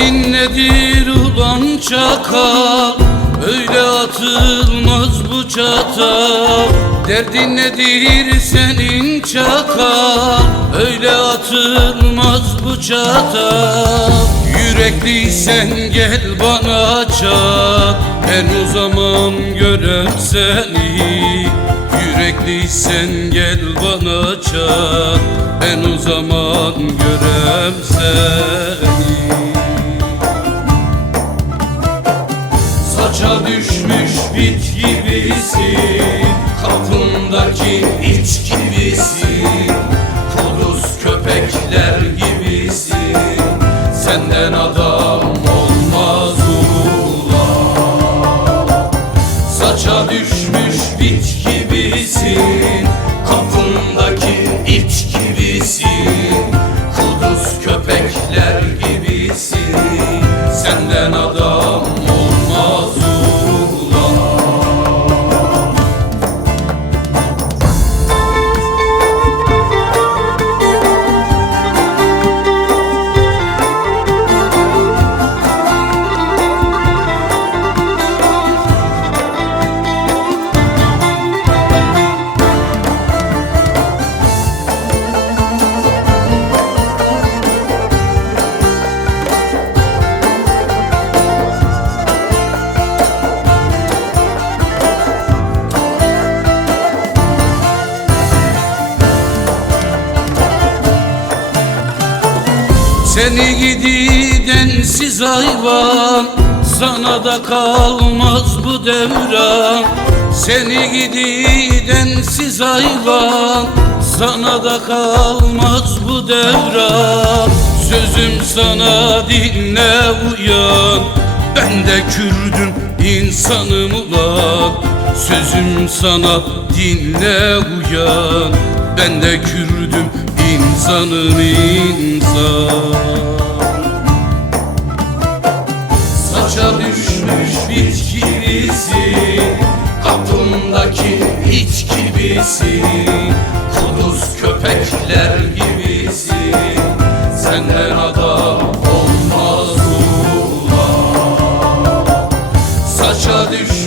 Derdin nedir ulan çakal, öyle atılmaz bu çatal. Derdin nedir senin çakal, öyle atılmaz bu çatal. Yürekliysen gel bana çak, ben o zaman görem seni. Yürekliysen gel bana çak, ben o zaman görem seni. Saça düşmüş bit gibisin, kapındaki iç gibisin. Kuduz köpekler gibisin, senden adam olmaz ulan. Saça düşmüş bit gibisin, kapındaki iç gibisin. Kuduz köpekler gibisin, senden adam olmaz ulan. Seni gidi densiz hayvan, sana da kalmaz bu devran. Seni gidi densiz hayvan, sana da kalmaz bu devran. Sözüm sana dinle uyan, ben de Kürdüm insanım ulan. Sözüm sana dinle uyan, ben de Kürdüm insanım insan. Saça düşmüş bit gibisin, kapındaki iç gibisin. Kuduz köpekler gibisin, senden adam olmaz ulan. Saça düşmüş